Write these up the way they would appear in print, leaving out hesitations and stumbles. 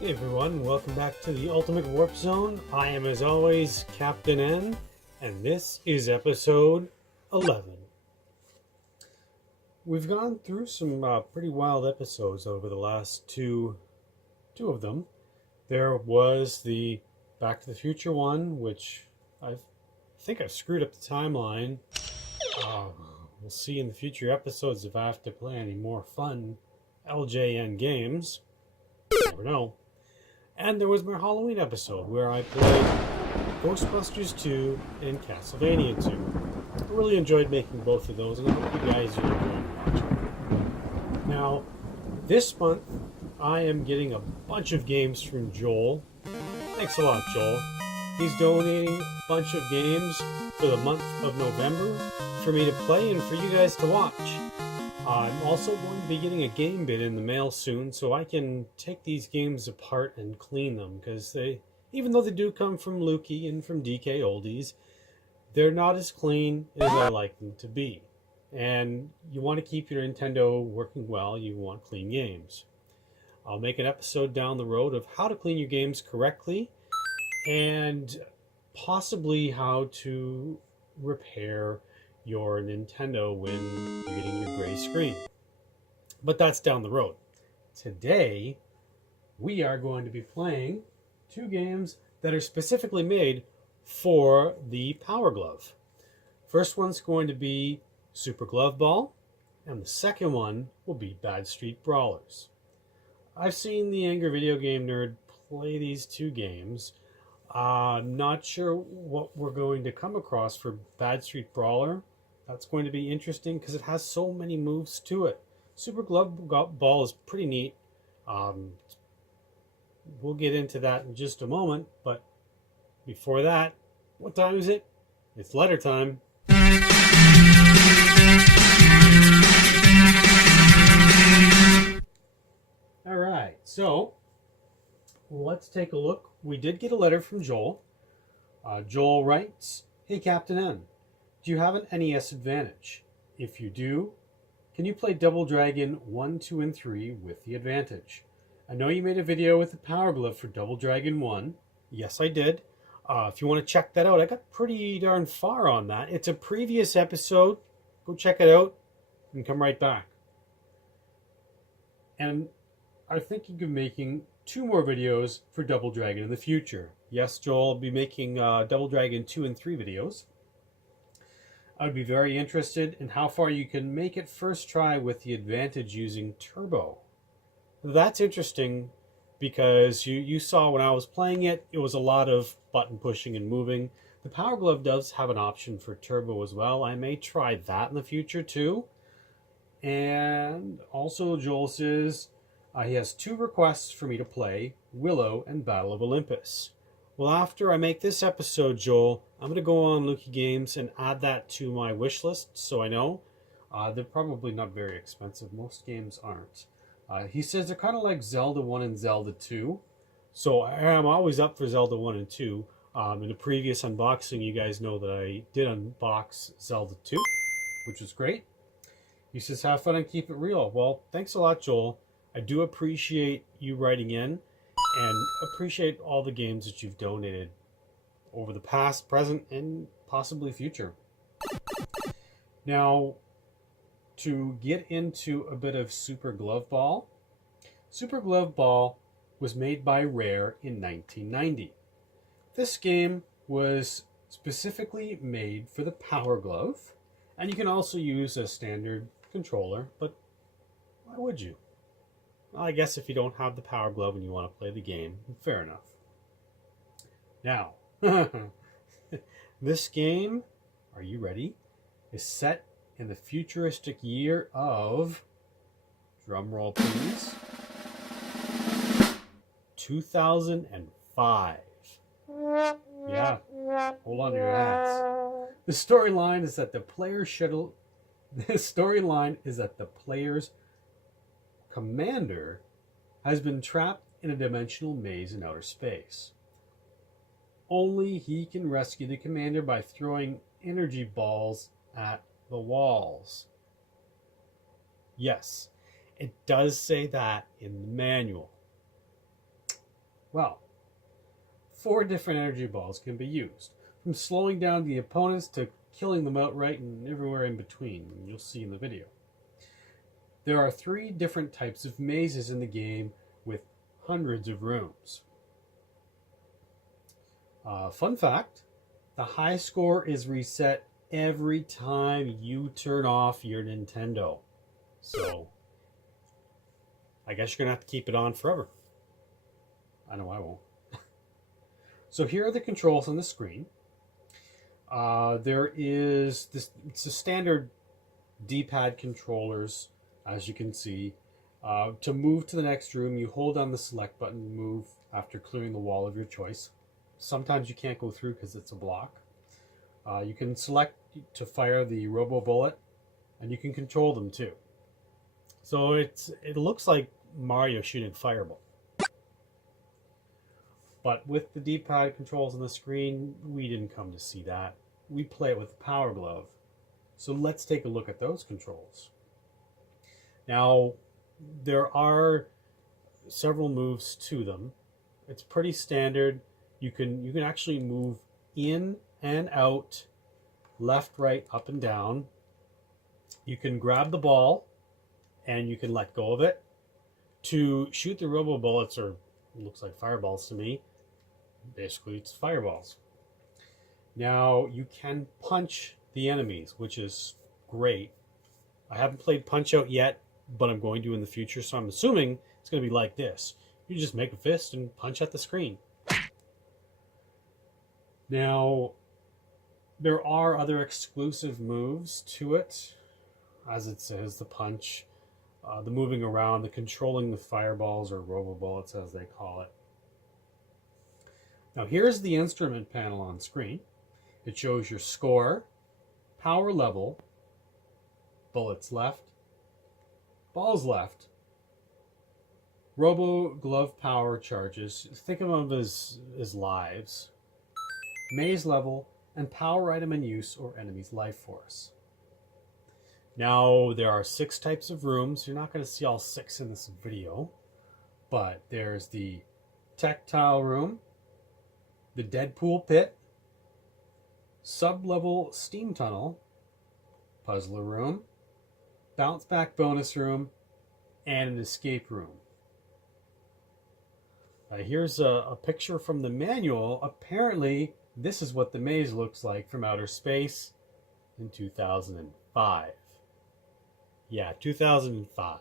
Hey everyone, welcome back to the Ultimate Warp Zone. I am, as always, Captain N, and this is episode 11. We've gone through some pretty wild episodes over the last two of them. There was the Back to the Future one, which I think I've screwed up the timeline. We'll see in the future episodes if I have to play any more fun LJN games. Never know. And there was my Halloween episode where I played Ghostbusters 2 and Castlevania 2. I really enjoyed making both of those, and I hope you guys are enjoying watching. Now, this month, I am getting a bunch of games from Joel. Thanks a lot, Joel. He's donating a bunch of games for the month of November for me to play and for you guys to watch. I'm also going to be getting a game bit in the mail soon so I can take these games apart and clean them, because even though they do come from Lukey and from DK Oldies, they're not as clean as I like them to be. And you want to keep your Nintendo working well, you want clean games. I'll make an episode down the road of how to clean your games correctly and possibly how to repair your Nintendo when you're getting your gray screen. But that's down the road. Today, we are going to be playing two games that are specifically made for the Power Glove. First one's going to be Super Glove Ball, and the second one will be Bad Street Brawlers. I've seen the Angry Video Game Nerd play these two games. Not sure what we're going to come across for Bad Street Brawler. That's going to be interesting because it has so many moves to it. Super Glove Ball is pretty neat. We'll get into that in just a moment, but before that, what time is it? It's letter time. Alright, so let's take a look. We did get a letter from Joel. Joel writes, "Hey Captain N, do you have an NES Advantage? If you do, can you play Double Dragon 1, 2, and 3 with the Advantage? I know you made a video with the Power Glove for Double Dragon 1. Yes, I did. If you want to check that out, I got pretty darn far on that. It's a previous episode. Go check it out and come right back. And I'm thinking of making 2 more videos for Double Dragon in the future. Yes, Joel, I'll be making Double Dragon 2 and 3 videos. I would be very interested in how far you can make it first try with the Advantage using Turbo. That's interesting because you saw when I was playing it, it was a lot of button pushing and moving. The Power Glove does have an option for Turbo as well. I may try that in the future too. And also Joel says he has 2 requests for me to play, Willow and Battle of Olympus. Well, after I make this episode, Joel, I'm going to go on Lukey Games and add that to my wish list so I know. They're probably not very expensive. Most games aren't. He says they're kind of like Zelda 1 and Zelda 2. So I am always up for Zelda 1 and 2. In a previous unboxing, you guys know that I did unbox Zelda 2, which was great. He says, have fun and keep it real. Well, thanks a lot, Joel. I do appreciate you writing in and appreciate all the games that you've donated over the past, present, and possibly future. Now, to get into a bit of Super Glove Ball. Super Glove Ball was made by Rare in 1990. This game was specifically made for the Power Glove, and you can also use a standard controller, but why would you? Well, I guess if you don't have the Power Glove and you want to play the game, fair enough. Now, this game, are you ready, is set in the futuristic year of, drumroll please, 2005. Yeah, hold on to your hats. The storyline is that the player's commander has been trapped in a dimensional maze in outer space. Only he can rescue the commander by throwing energy balls at the walls. Yes, it does say that in the manual. Well, 4 different energy balls can be used, from slowing down the opponents to killing them outright and everywhere in between. You'll see in the video. There are 3 different types of mazes in the game with hundreds of rooms. Fun fact, the high score is reset every time you turn off your Nintendo. So, I guess you're going to have to keep it on forever. I know I won't. So here are the controls on the screen. There is this, it's a standard D-pad controllers, as you can see. To move to the next room, you hold down the select button and move after clearing the wall of your choice. Sometimes you can't go through because it's a block. You can select to fire the robo bullet, and you can control them too. So it looks like Mario shooting fireball. But with the D-pad controls on the screen, we didn't come to see that. We play it with the Power Glove. So let's take a look at those controls. Now, there are several moves to them. It's pretty standard. You can actually move in and out, left, right, up and down. You can grab the ball and you can let go of it. To shoot the robo bullets, or it looks like fireballs to me, basically it's fireballs. Now you can punch the enemies, which is great. I haven't played Punch Out yet, but I'm going to in the future, so I'm assuming it's going to be like this. You just make a fist and punch at the screen. Now, there are other exclusive moves to it, as it says, the punch, the moving around, the controlling the fireballs, or robo bullets as they call it. Now here's the instrument panel on screen. It shows your score, power level, bullets left, balls left, robo glove power charges, think of them as lives, maze level, and power item in use or enemy's life force. Now, there are 6 types of rooms. You're not going to see all 6 in this video, but there's the tactile room, the Deadpool pit, sub-level steam tunnel, puzzler room, bounce back bonus room, and an escape room. Here's a picture from the manual. Apparently, this is what the maze looks like from outer space in 2005. Yeah, 2005.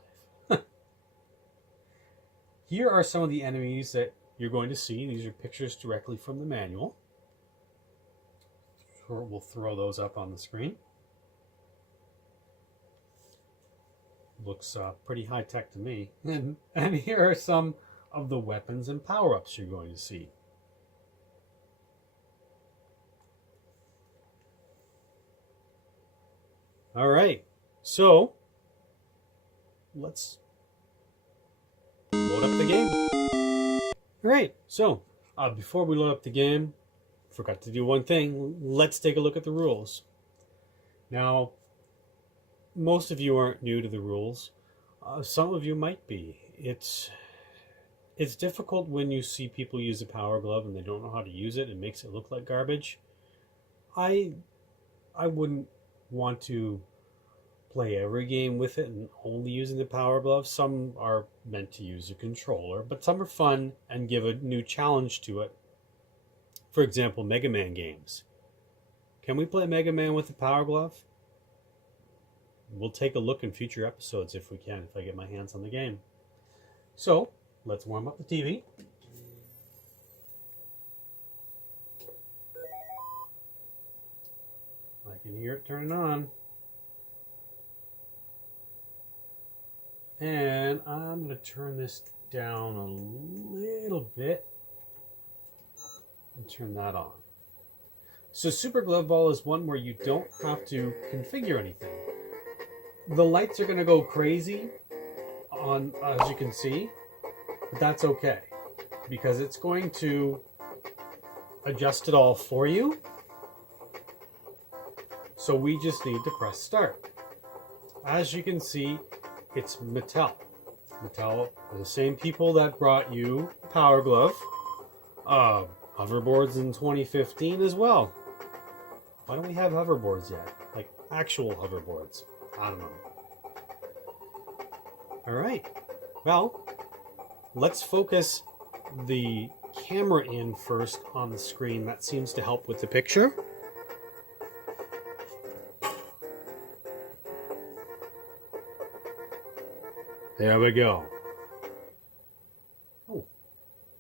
Here are some of the enemies that you're going to see. These are pictures directly from the manual. We'll throw those up on the screen. Looks pretty high-tech to me. And here are some of the weapons and power-ups you're going to see. All right, so let's load up the game. All right, so before we load up the game, forgot to do one thing. Let's take a look at the rules. Now, most of you aren't new to the rules. Some of you might be. It's difficult when you see people use a power glove and they don't know how to use it. It makes it look like garbage. I wouldn't want to play every game with it and only using the power glove. Some are meant to use a controller, but some are fun and give a new challenge to it. For example, Mega Man games. Can we play Mega Man with the power glove? We'll take a look in future episodes if we can, if I get my hands on the game. So, let's warm up the TV. I can hear it turning on. And I'm going to turn this down a little bit and turn that on. So Super Glove Ball is one where you don't have to configure anything. The lights are going to go crazy on, as you can see, but that's okay because it's going to adjust it all for you. So we just need to press start. As you can see, it's Mattel. Mattel are the same people that brought you Power Glove. Hoverboards in 2015 as well. Why don't we have hoverboards yet? Like actual hoverboards. I don't know. Alright. Well, let's focus the camera in first on the screen. That seems to help with the picture. There we go. Oh,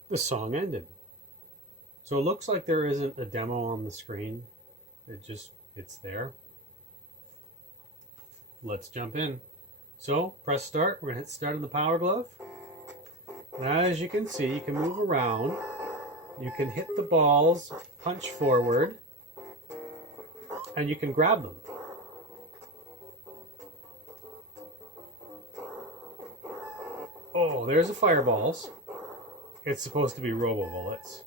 the song ended. So it looks like there isn't a demo on the screen. It's there. Let's jump in. So press start. We're gonna hit start on the Power Glove. And as you can see, you can move around. You can hit the balls, punch forward, and you can grab them. Oh, there's the fireballs. It's supposed to be robo-bullets.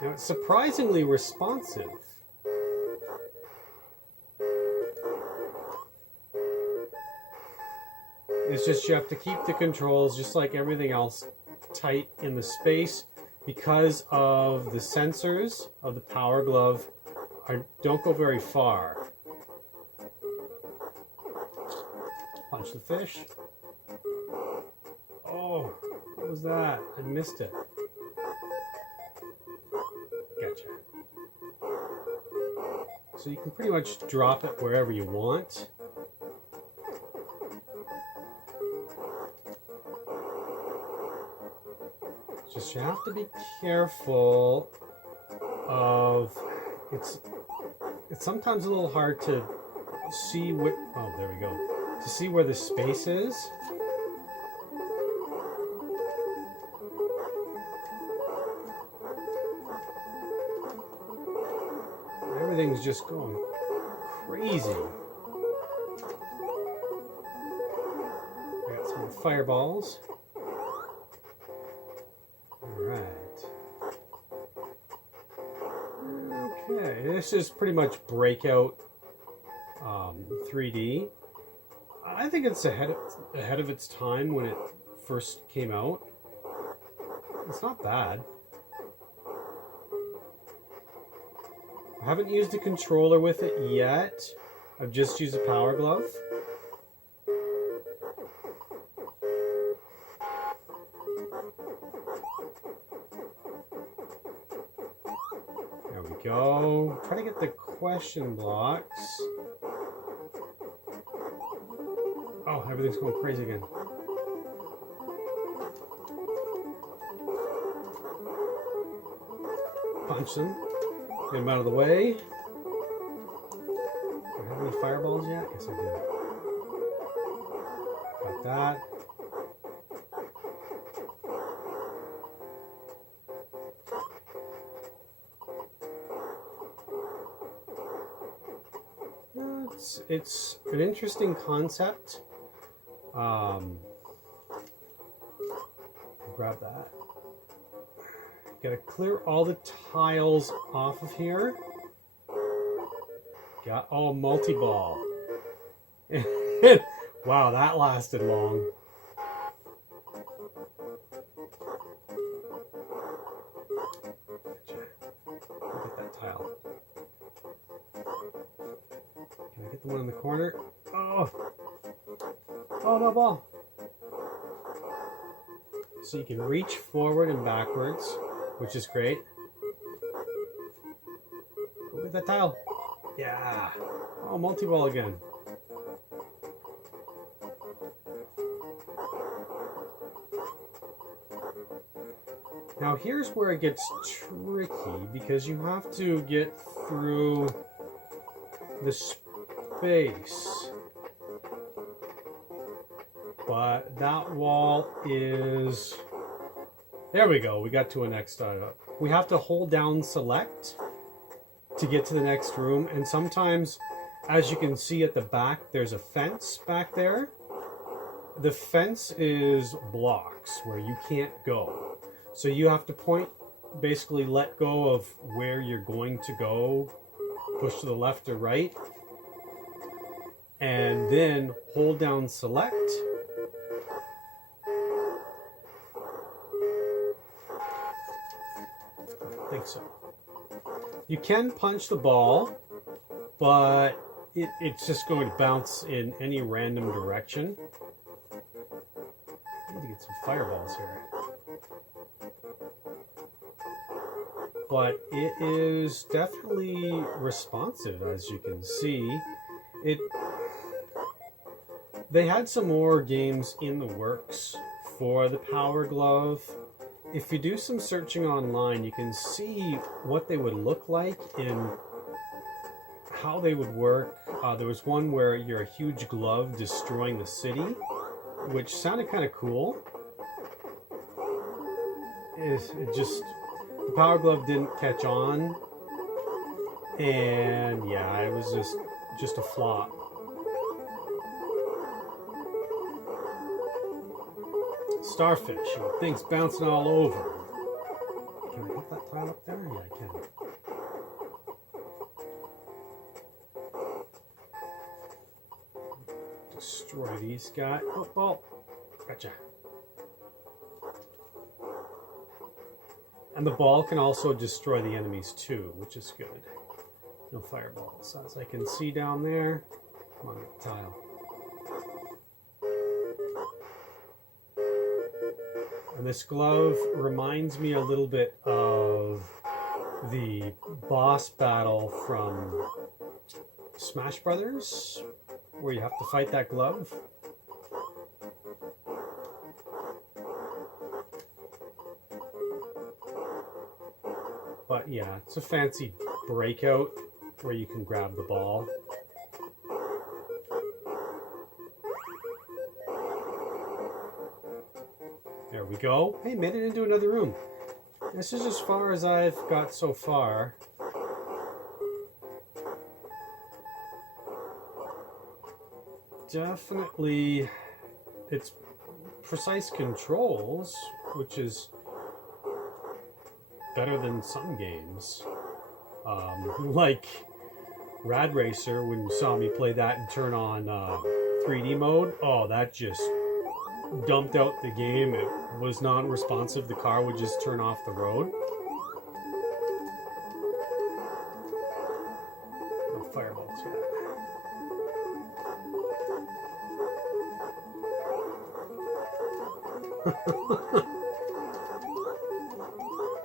Now it's surprisingly responsive. It's just you have to keep the controls, just like everything else, tight in the space because of the sensors of the Power Glove don't go very far. Punch the fish. Oh, what was that? I missed it. Gotcha. So you can pretty much drop it wherever you want. Just you have to be careful of it's sometimes a little hard to see what there we go. To see where the space is. Everything's just going crazy. Got some fireballs. Okay, this is pretty much Breakout 3D. I think it's ahead of its time when it first came out. It's not bad. I haven't used a controller with it yet. I've just used a Power Glove. There we go. Try to get the question blocks. Oh, everything's going crazy again. Punch them. Get them out of the way. Do I have any fireballs yet? Yes, I do. Got that. It's an interesting concept. Grab that. Gotta clear all the tiles off of here. Got all multi-ball. Wow, that lasted long. Look at that tile. Can I get the one in the corner? Oh! Oh, no ball! So you can reach forward and backwards, which is great. Go get that tile. Yeah. Oh, multi-ball again. Now here's where it gets tricky because you have to get through the space. But that wall is... There we go. We got to a next item. We have to hold down select to get to the next room. And sometimes, as you can see at the back, there's a fence back there. The fence is blocks where you can't go. So you have to point, basically let go of where you're going to go, push to the left or right, and then hold down select. think so. You can punch the ball, but it's just going to bounce in any random direction. I need to get some fireballs here. But it is definitely responsive, as you can see. They had some more games in the works for the Power Glove. If you do some searching online, you can see what they would look like and how they would work. There was one where you're a huge glove destroying the city, which sounded kind of cool. The Power Glove didn't catch on, and yeah, it was just a flop. Starfish, and things bouncing all over. Can I put that tile up there? Yeah, I can. Destroy these guys. Oh, ball. Gotcha. And the ball can also destroy the enemies too, which is good. No fireballs, as I can see down there. Come on, tile. And this glove reminds me a little bit of the boss battle from Smash Brothers, where you have to fight that glove. But yeah, it's a fancy breakout where you can grab the ball. There we go. Hey, made it into another room. This is as far as I've got so far. Definitely, it's precise controls, which is better than some games. Like Rad Racer, when you saw me play that and turn on 3D mode, oh, that just dumped out the game. It was non-responsive. The car would just turn off the road. No fireballs yet.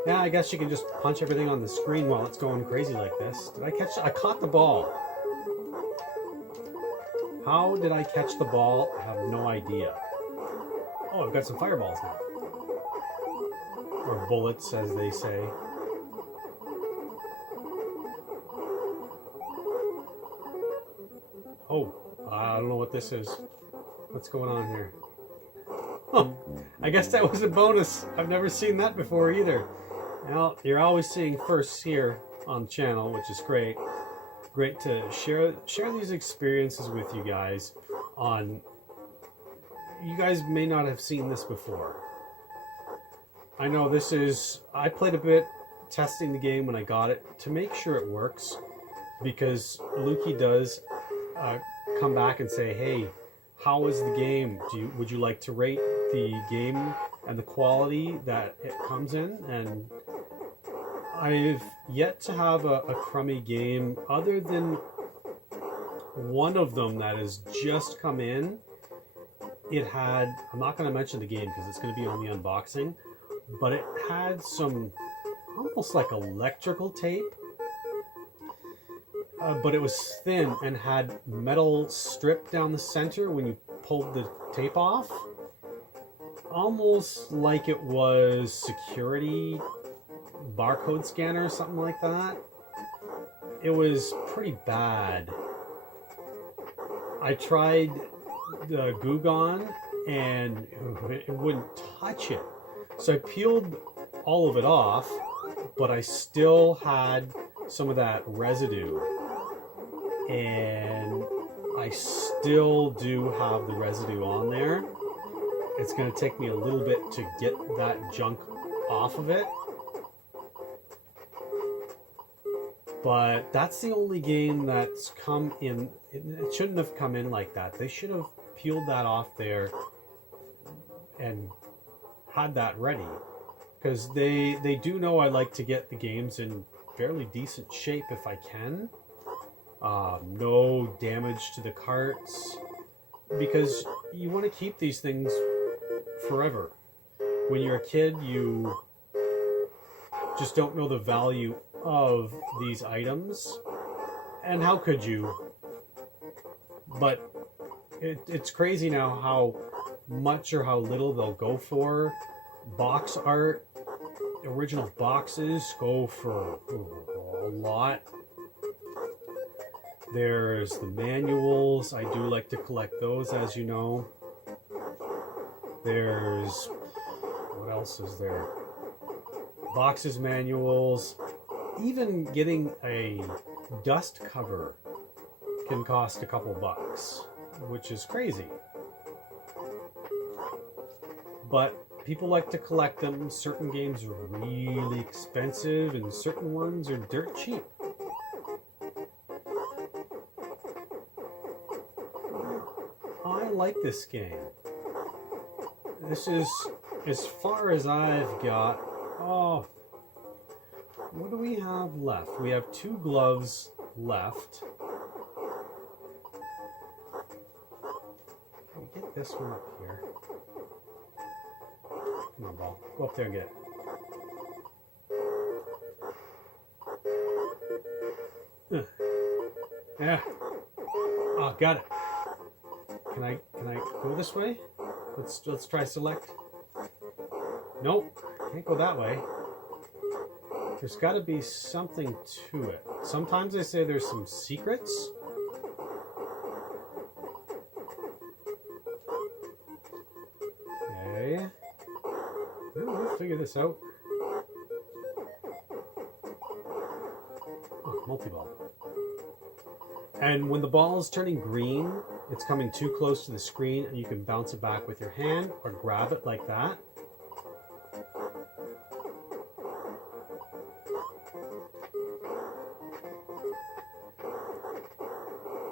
Yeah, I guess you can just punch everything on the screen while it's going crazy like this. Did I catch? I caught the ball. How did I catch the ball? I have no idea. Oh, I've got some fireballs now. Or bullets, as they say. Oh, I don't know what this is. What's going on here? Oh, I guess that was a bonus. I've never seen that before either. Well, you're always seeing firsts here on the channel, which is great. Great to share these experiences with you guys on... You guys may not have seen this before. I know this is... I played a bit testing the game when I got it to make sure it works, because Lukey does come back and say, hey, how is the game? Would you like to rate the game and the quality that it comes in? And I've yet to have a crummy game other than one of them that has just come in. It had, I'm not going to mention the game because it's going to be on the unboxing, but it had some almost like electrical tape, but it was thin and had metal strip down the center when you pulled the tape off, almost like it was security barcode scanner or something like that. It was pretty bad. I tried the Goo Gone and it wouldn't touch it. So I peeled all of it off, but I still had some of that residue. And I still do have the residue on there. It's going to take me a little bit to get that junk off of it. But that's the only game that's come in. It shouldn't have come in like that. They should have peeled that off there and had that ready. because they do know I like to get the games in fairly decent shape if I can. No damage to the carts, because you want to keep these things forever. When you're a kid, you just don't know the value of these items, and how could you? But it's crazy now how much or how little they'll go for. Box art, original boxes go for a lot. There's the manuals. I do like to collect those, as you know. There's... what else is there? Boxes, manuals. Even getting a dust cover can cost a couple bucks, which is crazy. But people like to collect them. Certain games are really expensive, and certain ones are dirt cheap. I like this game. This is as far as I've got. Oh, what do we have left? We have 2 gloves left. Can we get this one up here? Come on, ball. Go up there and get it. Yeah. Oh, got it. Can I go this way? Let's try select. Nope, can't go that way. There's got to be something to it. Sometimes they say there's some secrets. Okay. We'll figure this out. Oh, multi-ball. And when the ball is turning green, it's coming too close to the screen, and you can bounce it back with your hand or grab it like that.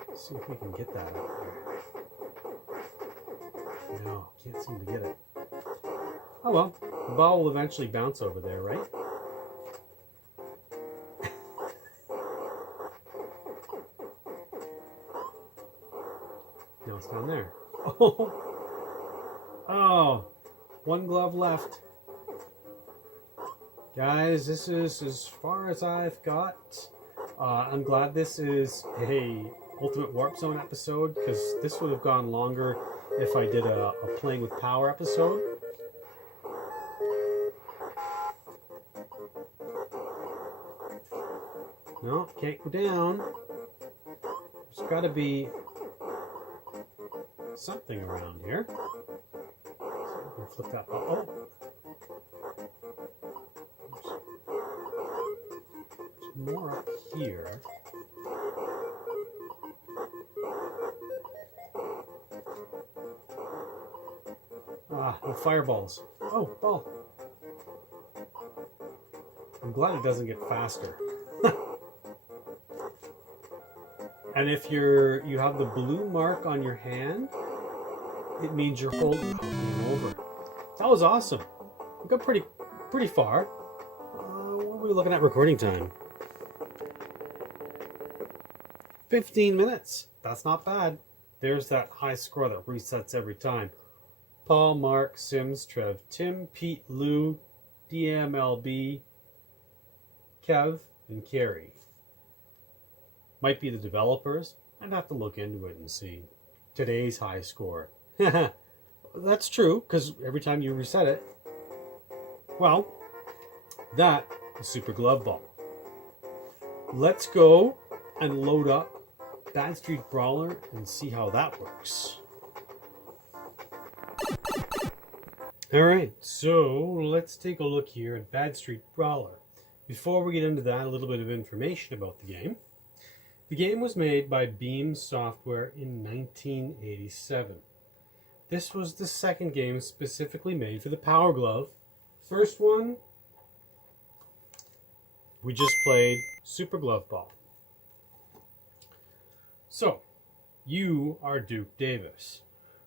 Let's see if we can get that up there. No, can't seem to get it. Oh well, the ball will eventually bounce over there, right? No, it's down there. Oh, 1 glove left. Guys, this is as far as I've got. I'm glad this is a Ultimate Warp Zone episode, because this would have gone longer if I did a Playing with Power episode. No, can't go down. There's got to be something around here. So we can flip that ball. Oh. There's more up here. Ah, no fireballs. Oh, ball. I'm glad it doesn't get faster. And if you have the blue mark on your hand, it means you're holding game over. That was awesome. We got pretty far. What are we looking at recording time? 15 minutes. That's not bad. There's that high score that resets every time. Paul, Mark, Sims, Trev, Tim, Pete, Lou, DMLB, Kev, and Carrie. Might be the developers. I'd have to look into it and see. Today's high score. That's true, because every time you reset it, well, that is Super Glove Ball. Let's go and load up Bad Street Brawler and see how that works. Alright, so let's take a look here at Bad Street Brawler. Before we get into that, a little bit of information about the game. The game was made by Beam Software in 1987. This was the second game specifically made for the Power Glove. First one, we just played Super Glove Ball. So, you are Duke Davis,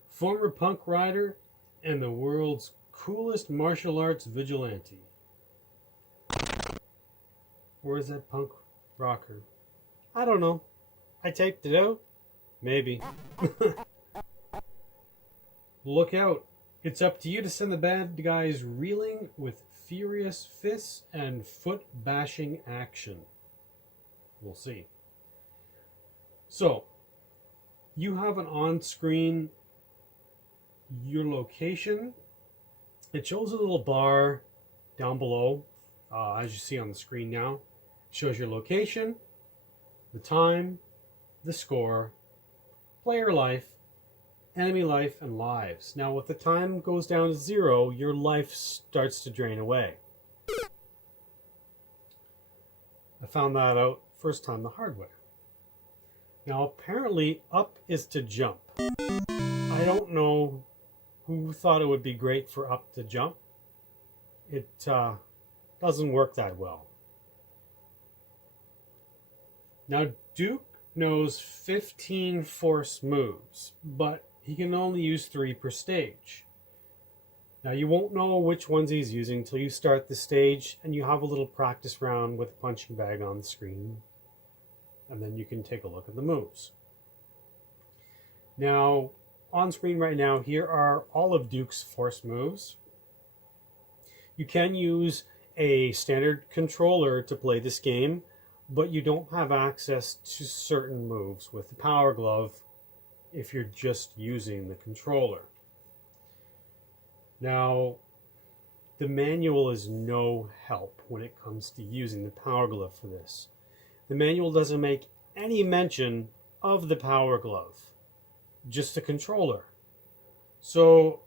former punk rider and the world's coolest martial arts vigilante. Where's that punk rocker? I don't know. I typed it out. Maybe. Look out. It's up to you to send the bad guys reeling with furious fists and foot-bashing action. We'll see. So, you have an on-screen, your location. It shows a little bar down below, as you see on the screen now. It shows your location, the time, the score, player life, enemy life, and lives. Now, if the time goes down to 0, your life starts to drain away. I found that out first time the hard way. Now, apparently, up is to jump. I don't know who thought it would be great for up to jump. It doesn't work that well. Now, Duke knows 15 force moves, but he can only use 3 per stage. Now, you won't know which ones he's using until you start the stage and you have a little practice round with a punching bag on the screen. And then you can take a look at the moves. Now, on screen right now, here are all of Duke's force moves. You can use a standard controller to play this game, but you don't have access to certain moves with the Power Glove if you're just using the controller. Now, the manual is no help when it comes to using the Power Glove for this. The manual doesn't make any mention of the Power Glove, just the controller. So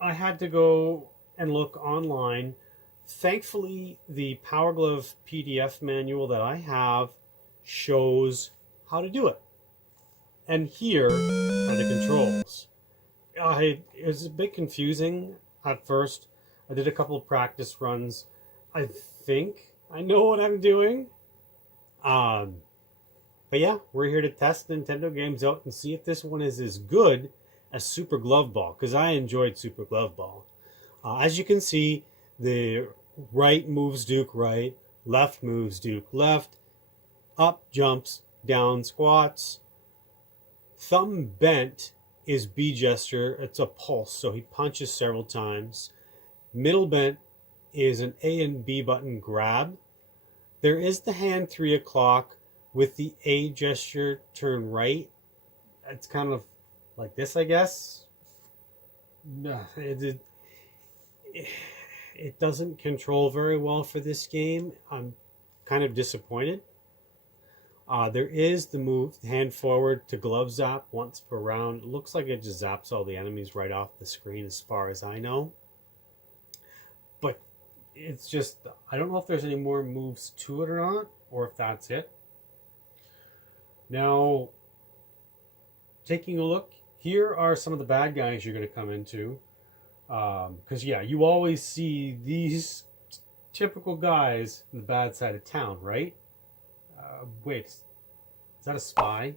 I had to go and look online. Thankfully, the Power Glove PDF manual that I have shows how to do it. And here are the controls. It was a bit confusing at first. I did a couple of practice runs. I think I know what I'm doing. But yeah, we're here to test Nintendo games out and see if this one is as good as Super Glove Ball, because I enjoyed Super Glove Ball. As you can see, the right moves Duke right, left moves Duke left, up jumps, down squats. Thumb bent is B gesture, it's a pulse, so he punches several times. Middle bent is an A and B button grab. There is the hand 3 o'clock with the A gesture turn right. It's kind of like this, I guess. It doesn't control very well for this game. I'm kind of disappointed. There is the move, hand forward to glove zap once per round. It looks like it just zaps all the enemies right off the screen as far as I know. But it's just, I don't know if there's any more moves to it or not, or if that's it. Now, taking a look, here are some of the bad guys you're going to come into. Because, yeah, you always see these typical guys on the bad side of town, right? Wait, is that a spy?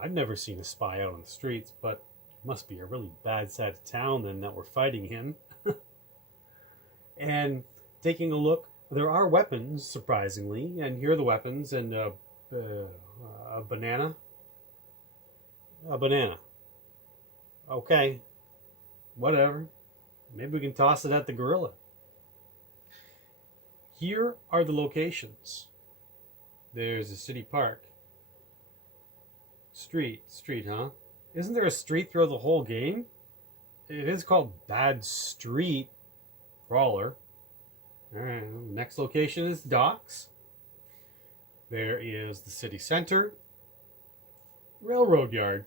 I've never seen a spy out on the streets, but it must be a really bad side of town then that we're fighting him. And taking a look, there are weapons, surprisingly, and here are the weapons, and a banana. A banana. Okay, whatever. Maybe we can toss it at the gorilla. Here are the locations. There's a city park. Street, huh? Isn't there a street throughout the whole game? It is called Bad Street Brawler. Alright, next location is docks. There is the city center. Railroad yard.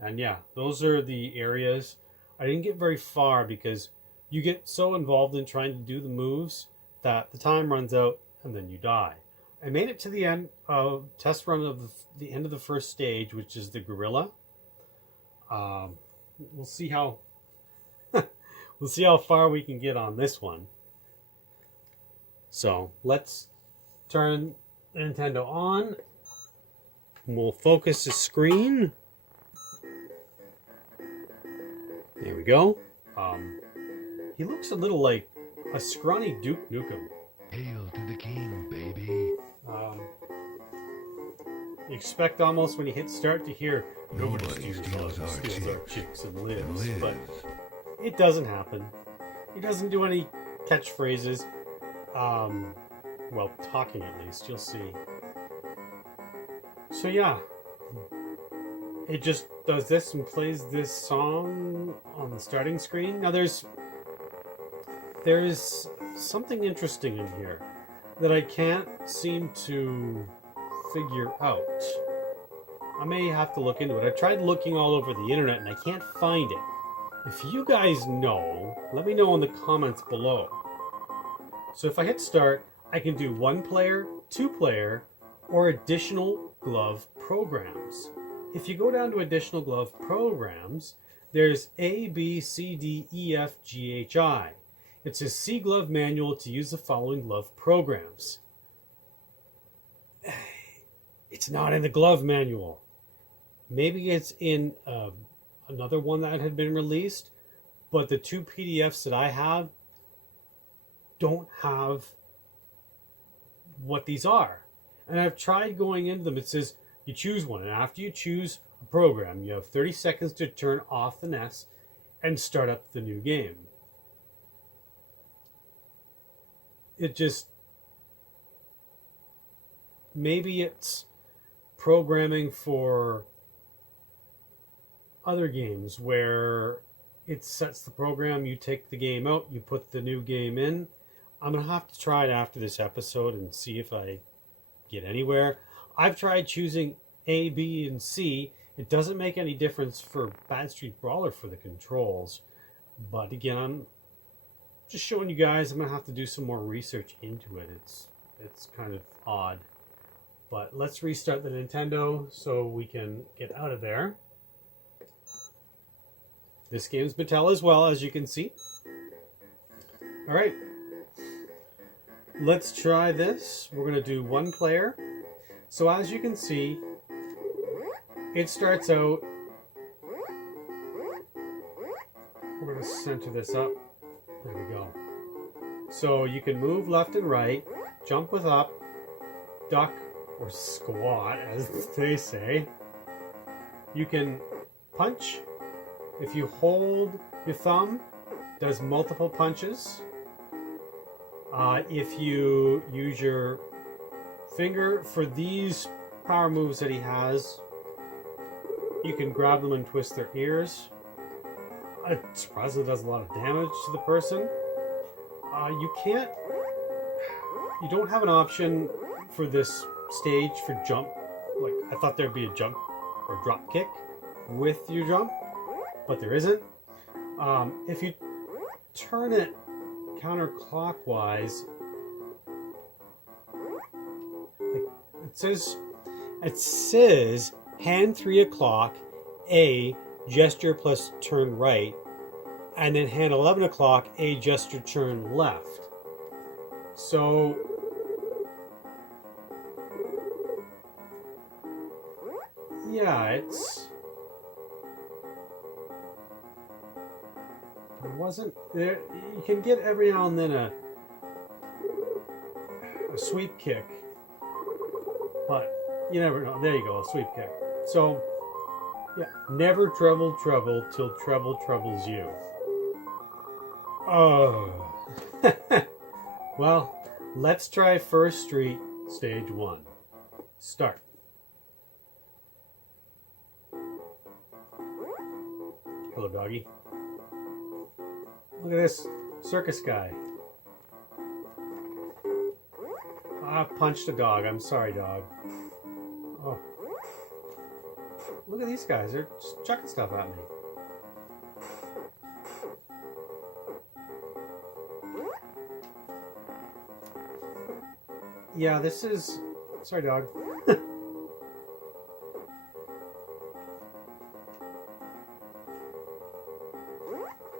And yeah, those are the areas. I didn't get very far because you get so involved in trying to do the moves that the time runs out and then you die. I made it to the end of test run of the end of the first stage, which is the gorilla. We'll see how we'll see how far we can get on this one. So let's turn Nintendo on. We'll focus the screen. There we go. He looks a little like a scrawny Duke Nukem. Hail to the king, baby. You expect almost when you hit start to hear Nobody steals our chicks and lives, Liz. but it doesn't happen. He doesn't do any catchphrases. Well, talking at least, you'll see. So yeah, it just does this and plays this song on the starting screen. Now there's something interesting in here that I can't seem to figure out. I may have to look into it. I tried looking all over the internet and I can't find it. If you guys know, let me know in the comments below. So if I hit start, I can do 1-player, 2-player, or additional glove programs. If you go down to additional glove programs, there's A, B, C, D, E, F, G, H, I. It says see glove manual to use the following glove programs. It's not in the glove manual. Maybe it's in another one that had been released, but the 2 PDFs that I have don't have what these are. And I've tried going into them. It says you choose one, and after you choose a program, you have 30 seconds to turn off the NES and start up the new game. It just, maybe it's programming for other games where it sets the program, you take the game out, you put the new game in. I'm going to have to try it after this episode and see if I get anywhere. I've tried choosing A, B, and C. It doesn't make any difference for Bad Street Brawler for the controls. But again, I'm just showing you guys. I'm going to have to do some more research into it. It's kind of odd. But let's restart the Nintendo so we can get out of there. This game's Mattel as well, as you can see. All right. Let's try this. We're going to do 1-player. So as you can see, it starts out. We're going to center this up. There we go. So you can move left and right, jump with up, duck, or squat, as they say. You can punch. If you hold your thumb, does multiple punches. If you use your finger for these power moves that he has, you can grab them and twist their ears. I'm surprised it does a lot of damage to the person. You don't have an option for this stage for jump. Like, I thought there'd be a jump or drop kick with your jump, but there isn't. If you turn it counterclockwise, it says hand 3 o'clock, A, gesture plus turn right, and then hand 11 o'clock, A, gesture turn left. So yeah, it wasn't there. You can get every now and then a sweep kick, but you never know. There you go, a sweep kick. So yeah, never trouble till trouble troubles you. Oh. Well, let's try First Street Stage 1. Start. Hello, doggy. Look at this circus guy. I punched a dog. I'm sorry, dog. Oh. Look at these guys. They're just chucking stuff at me. Yeah, this is... Sorry, dog.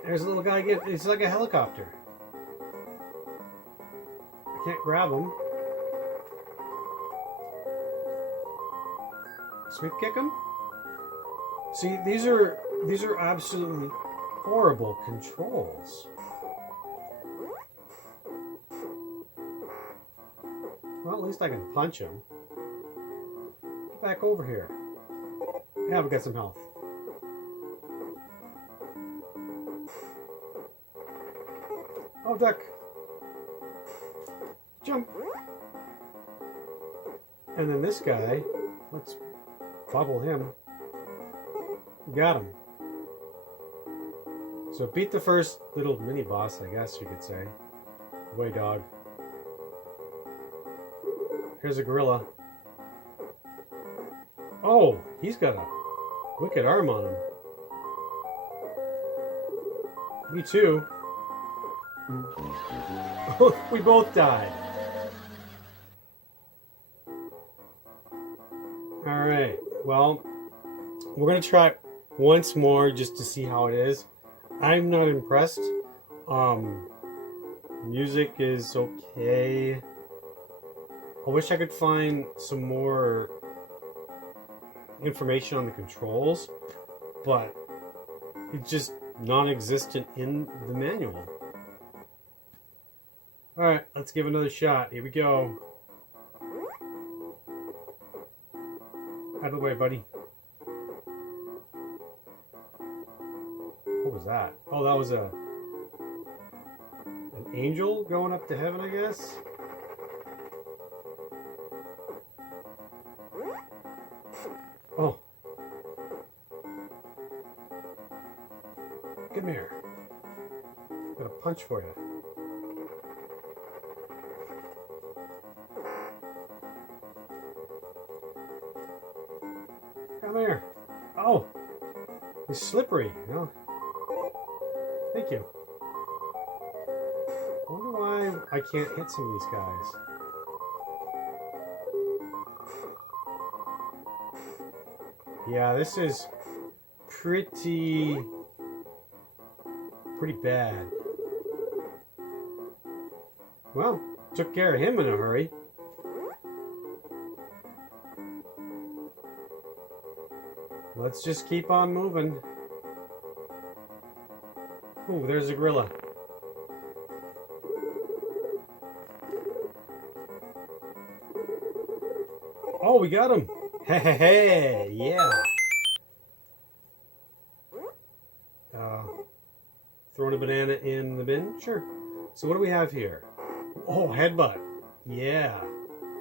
There's a little guy it's like a helicopter. I can't grab him. Sweep kick him? See, these are absolutely horrible controls. at least I can punch him. Get back over here. Yeah, we got some health. Oh, duck. Jump. And then this guy, let's bubble him. Got him. So beat the first little mini boss, I guess you could say. Away, dog. Here's a gorilla. Oh, he's got a wicked arm on him. Me too. We both died. Alright, well, we're going to try once more just to see how it is. I'm not impressed. Music is okay. I wish I could find some more information on the controls, but it's just non-existent in the manual. Alright, let's give it another shot. Here we go. Out of the way, buddy. What was that? Oh, that was an angel going up to heaven, I guess? Oh. Come here. Got a punch for you. Come here. Oh. It's slippery. Oh. Thank you. I wonder why I can't hit some of these guys. Yeah, this is pretty bad. Well, took care of him in a hurry. Let's just keep on moving. Ooh, there's a gorilla. Oh, we got him. Hey, hey, hey, yeah. Throwing a banana in the bin? Sure. So what do we have here? Oh, headbutt. Yeah.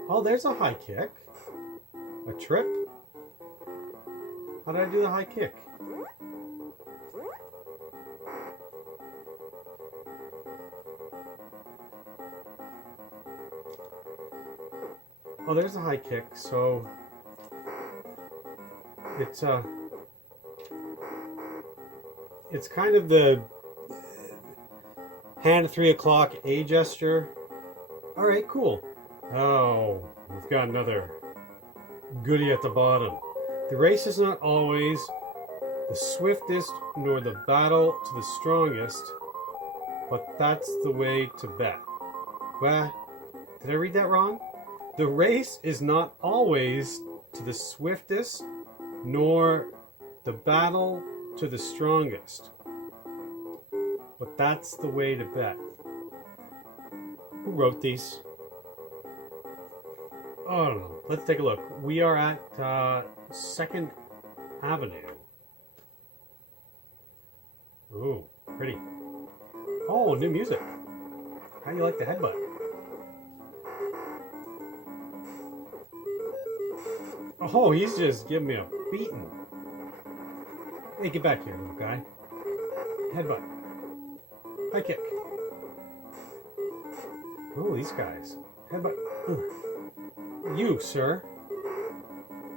Oh, there's a high kick. A trip? How did I do the high kick? Oh, there's a high kick, so it's kind of the hand at 3 o'clock A gesture. Alright, cool. Oh, we've got another goodie at the bottom. The race is not always the swiftest nor the battle to the strongest, but that's the way to bet. What? Did I read that wrong? The race is not always to the swiftest nor the battle to the strongest, but that's the way to bet. Who wrote these? Oh, I don't know. Let's take a look. We are at 2nd Avenue. Ooh, pretty. Oh, new music. How do you like the headbutt? Oh, he's just giving me a beating. Hey, get back here, little guy. Headbutt. High kick. Oh, these guys. Headbutt. Ugh. You, sir.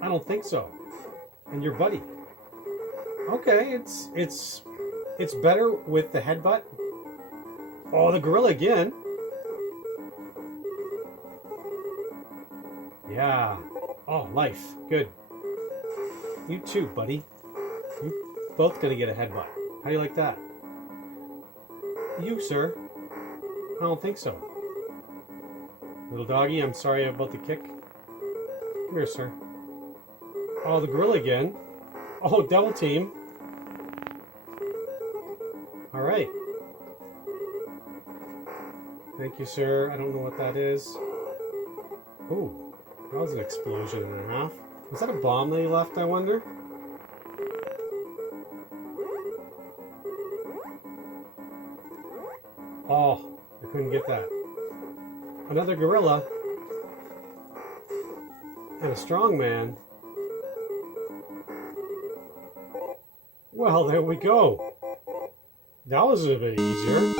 I don't think so. And your buddy. Okay, it's better with the headbutt. Oh, the gorilla again. Yeah. Oh, life. Good. You too, buddy. You both gonna get a headbutt. How do you like that? You, sir. I don't think so. Little doggy, I'm sorry about the kick. Come here, sir. Oh, the gorilla again. Oh, double team. All right. Thank you, sir. I don't know what that is. Oh, that was an explosion and a half. Was that a bomb they left, I wonder? Oh, I couldn't get that. Another gorilla. And a strong man. Well, there we go. That was a bit easier.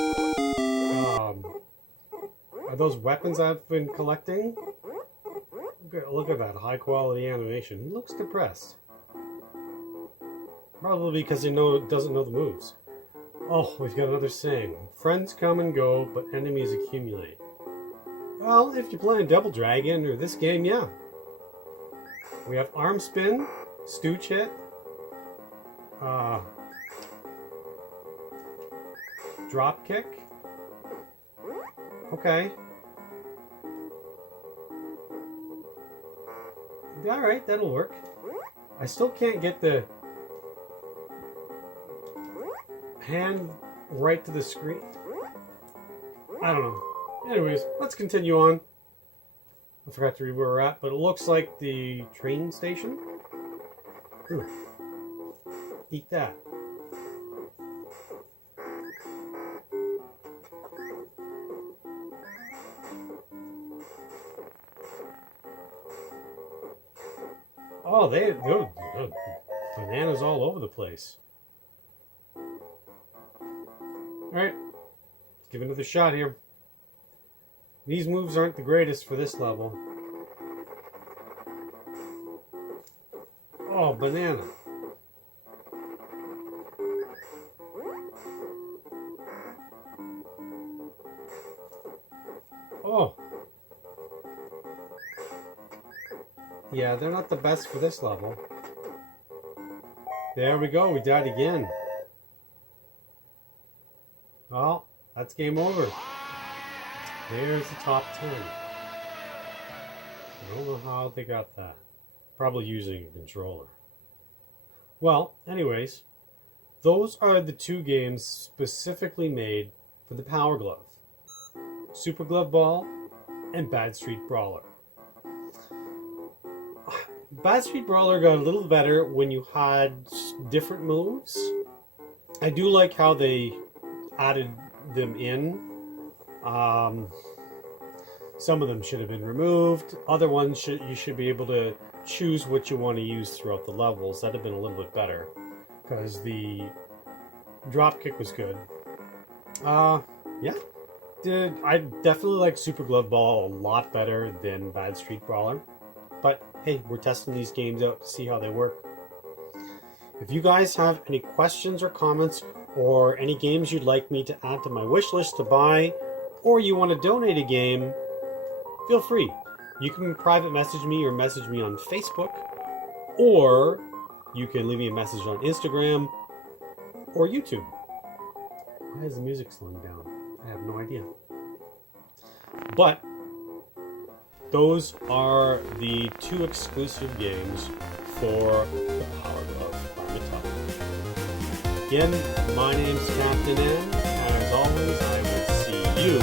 Are those weapons I've been collecting? Look at that high quality animation. He looks depressed. Probably because he doesn't know the moves. Oh, we've got another saying. Friends come and go, but enemies accumulate. Well, if you're playing Double Dragon or this game, yeah. We have arm spin, stooge hit, drop kick. Okay. Alright, that'll work. I still can't get the hand right to the screen. I don't know. Anyways, let's continue on. I forgot to read where we're at, but it looks like the train station. Ooh. Eat that. Oh, they're bananas all over the place. Alright, let's give it another shot here. These moves aren't the greatest for this level. Oh, banana. Oh. Yeah, they're not the best for this level. There we go, we died again. Well, that's game over. There's the top 10. I don't know how they got that. Probably using a controller. Well, anyways, those are the two games specifically made for the Power Glove. Super Glove Ball and Bad Street Brawler. Bad Street Brawler got a little better when you had different moves. I do like how they added them in. Some of them should have been removed. Other ones you should be able to choose what you want to use throughout the levels. That'd have been a little bit better because the drop kick was good. Yeah. I definitely like Super Glove Ball a lot better than Bad Street Brawler. But hey, we're testing these games out to see how they work. If you guys have any questions or comments or any games you'd like me to add to my wish list to buy, or you want to donate a game, feel free. You can private message me or message me on Facebook, or you can leave me a message on Instagram or YouTube. Why is the music slowing down? I have no idea. But those are the two exclusive games for the Power Glove by Mattel. Again, my name's Captain N, and as always, I will see you